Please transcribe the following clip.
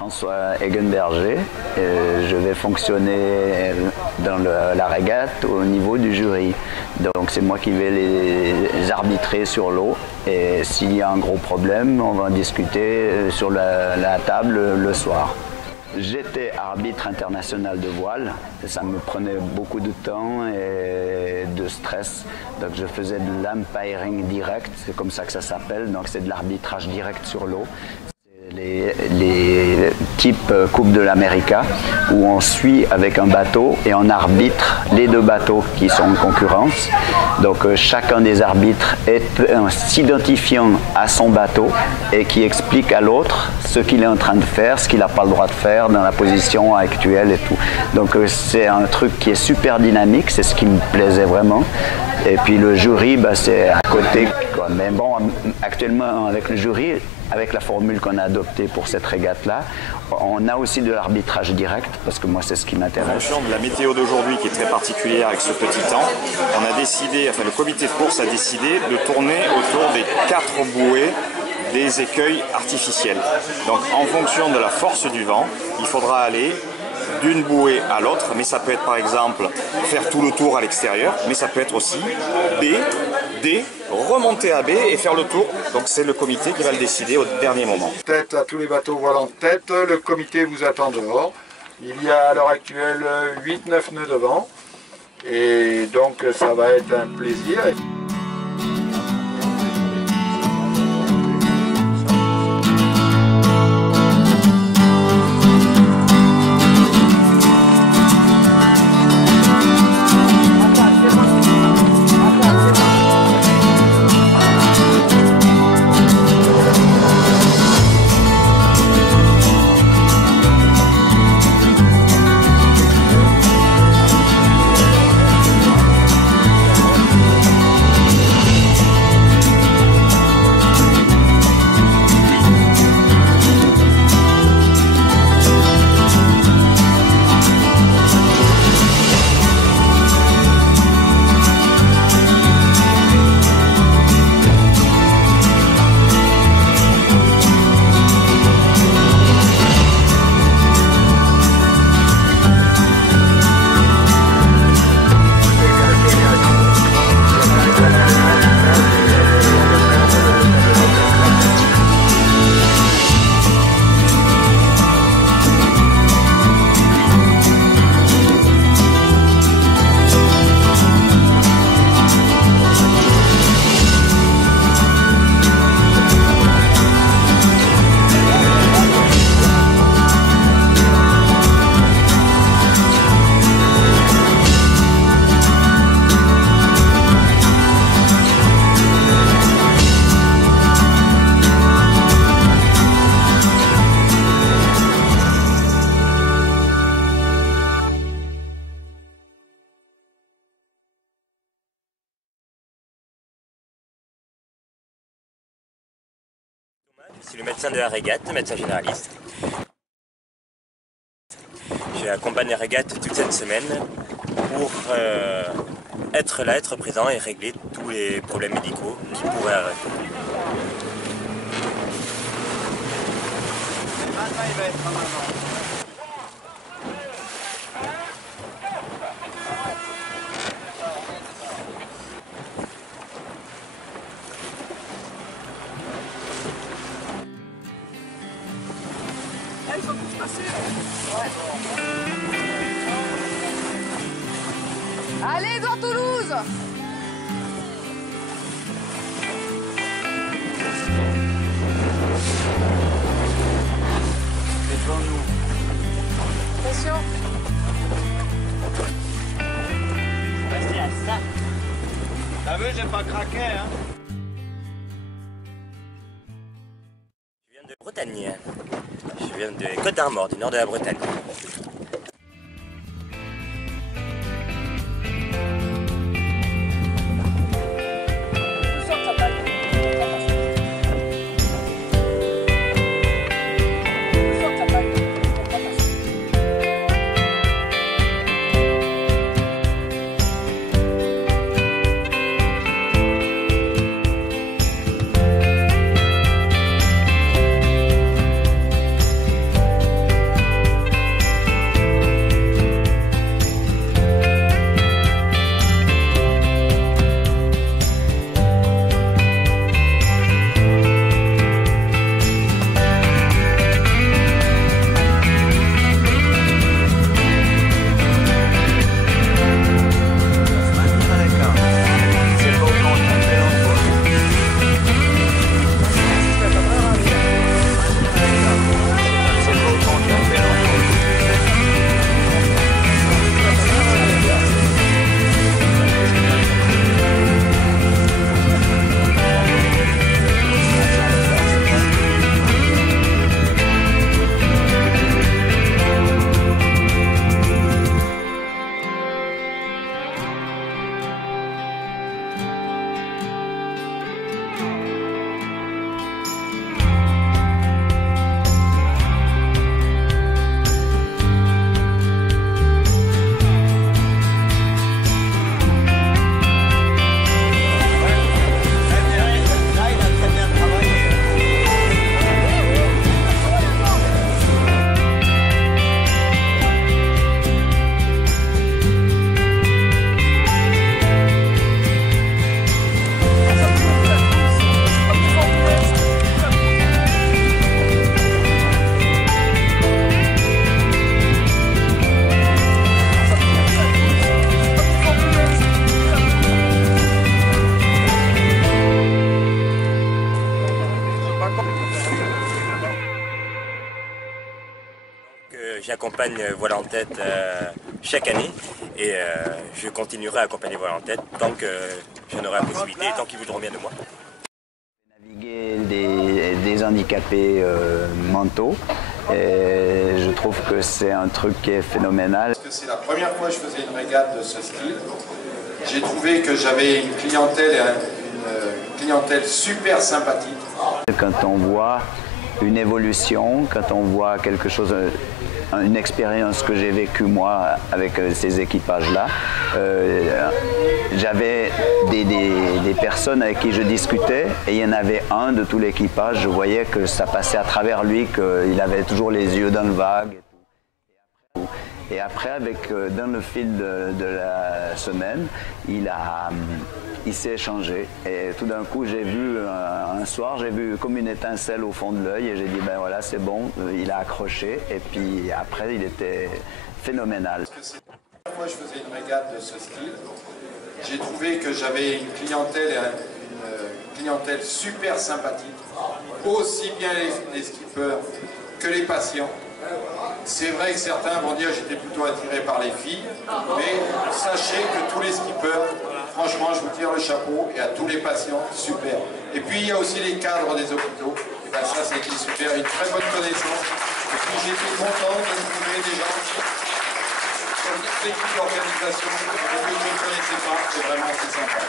François Eggenberger. Je vais fonctionner dans la régate au niveau du jury. Donc c'est moi qui vais les arbitrer sur l'eau. Et s'il y a un gros problème, on va en discuter sur la table le soir. J'étais arbitre international de voile, ça me prenait beaucoup de temps et de stress, donc je faisais de l'umpiring direct, c'est comme ça que ça s'appelle, donc c'est de l'arbitrage direct sur l'eau. Les types Coupe de l'Amérique où on suit avec un bateau et on arbitre les deux bateaux qui sont en concurrence. Donc chacun des arbitres est s'identifiant à son bateau et qui explique à l'autre ce qu'il est en train de faire, ce qu'il n'a pas le droit de faire dans la position actuelle et tout. Donc c'est un truc qui est super dynamique, c'est ce qui me plaisait vraiment. Et puis le jury, c'est à côté. Mais bon, actuellement avec le jury, avec la formule qu'on a adoptée pour cette régate-là, on a aussi de l'arbitrage direct, parce que moi c'est ce qui m'intéresse. En fonction de la météo d'aujourd'hui qui est très particulière avec ce petit temps, on a décidé, enfin le comité de course a décidé de tourner autour des 4 bouées des écueils artificiels. Donc en fonction de la force du vent, il faudra aller d'une bouée à l'autre, mais ça peut être par exemple faire tout le tour à l'extérieur, mais ça peut être aussi B, D, remonter à B et faire le tour. Donc c'est le comité qui va le décider au dernier moment. Tête à tous les bateaux voilant de tête, le comité vous attend dehors. Il y a à l'heure actuelle 8-9 nœuds de vent et donc ça va être un plaisir. Je suis le médecin de la régate, médecin généraliste. Je accompagne la régate toute cette semaine pour être là, être présent et régler tous les problèmes médicaux qui pourraient arriver. Ils sont tous passés. Ouais. Allez, dans Toulouse. C'est devant nous. Attention. Vas-y à ça. T'as vu, j'ai pas craqué, hein. Je viens de Bretagne. Je viens de Côte d'Armor, du nord de la Bretagne. j'accompagne Voile en tête chaque année et je continuerai à accompagner Voile en tête tant que j'en aurai la possibilité et tant qu'ils voudront bien de moi. Naviguer des handicapés mentaux, et je trouve que c'est un truc qui est phénoménal. Parce que c'est la première fois que je faisais une régate de ce style. J'ai trouvé que j'avais une clientèle super sympathique. Quand on voit une évolution, quand on voit quelque chose, une expérience que j'ai vécue moi avec ces équipages-là, j'avais des personnes avec qui je discutais et il y en avait un de tout l'équipage, je voyais que ça passait à travers lui, qu'il avait toujours les yeux dans le vague. Et après, dans le fil de la semaine, il s'est échangé. Et tout d'un coup, j'ai vu, un soir, j'ai vu comme une étincelle au fond de l'œil et j'ai dit, ben voilà, c'est bon, il a accroché. Et puis après, il était phénoménal. Parce que c'est la première fois que je faisais une régate de ce style. J'ai trouvé que j'avais une clientèle super sympathique, aussi bien les skippers que les patients. C'est vrai que certains vont dire que j'étais plutôt attiré par les filles, mais sachez que tous les skippers, franchement, je vous tire le chapeau, et à tous les patients, super. Et puis il y a aussi les cadres des hôpitaux, et ben ça c'était super, une très bonne connaissance. Et puis j'étais content de trouver des gens comme toute l'équipe d'organisation que je ne connaissais pas, c'est vraiment assez sympa.